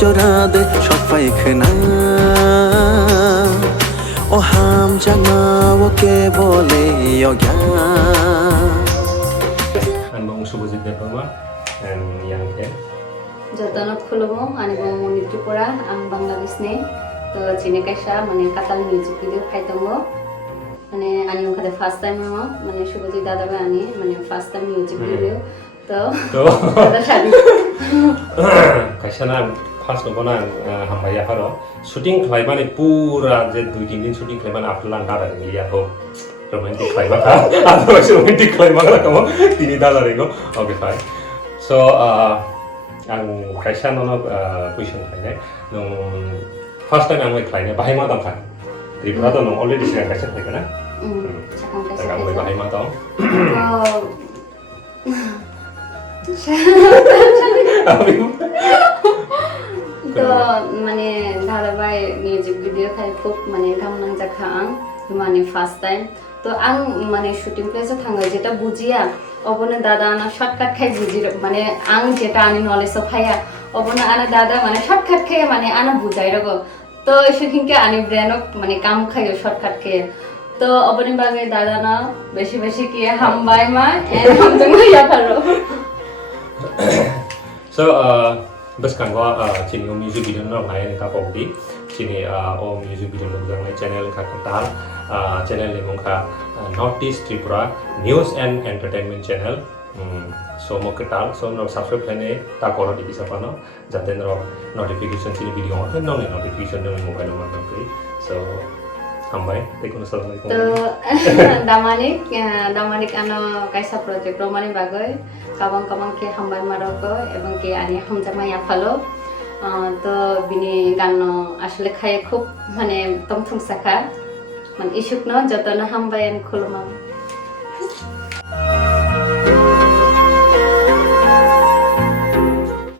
Jora de Sokphaikhwna O Hamjakmani oke bole yoga I'm Subhajit and young kid. Jora khulbo ani Munni Tripura ang Bangladesh ne to chine kaisa mane katal music video khaitongo mane ani khade first time mo mane Subhajit dada ba ani mane first time music video to kaisa na first no bona hambaya haro shooting khlaimani pura je 2-3 din shooting khlaimani afterlan dada ya ho romantic khlaima ka otherwise romantic khlaima ka kamo tini dada rego okay fine so ang kaisa no question khaine no first time ang khlaine bahai ma dam khan Tripura to no already share kaisa thai kana ang bahai ma to তো মানে ধারাবাহিক music video খাই খুব মানে গামনাং জাখা আং মানে first time তো আং মানে শুটিং প্লেসে থাঙ্গা যেটা বুঝিয়া অবনে দাদা আনা শর্টকাট খাই বুঝি মানে আং যেটা আনি নলেজ খাইয়া অবনে আনা দাদা মানে শর্টকাট খাই মানে আনা বুঝাই রগো তো সেখানকে আনি ব্রেনক মানে কাম খাইও শর্টকাট খেয়ে তো অবনে বাগে দাদা না বেশি বেশি কি হামবাই মা এন্ড হামজং ইয়া পারো so bas kangwa chini music video no ngai ka pokdi chini o music video no jang channel ka tal channel le mong ka Northeast Tripura News and Entertainment Channel so mo ketal so no subscribe lene ta koro di bisa pano jate no notification chini video no notification no mobile number ka so hambai tekun assalamualaikum তো Manik ano kaisa project romani bagoy kabang ke hambai maroko এবং ke ani Hamjakmani afalo তো bini ganno আসলে খায় খুব মানে তমথং সাকা মানে ইসুক ন যত না হামবাই আমি খুলমাম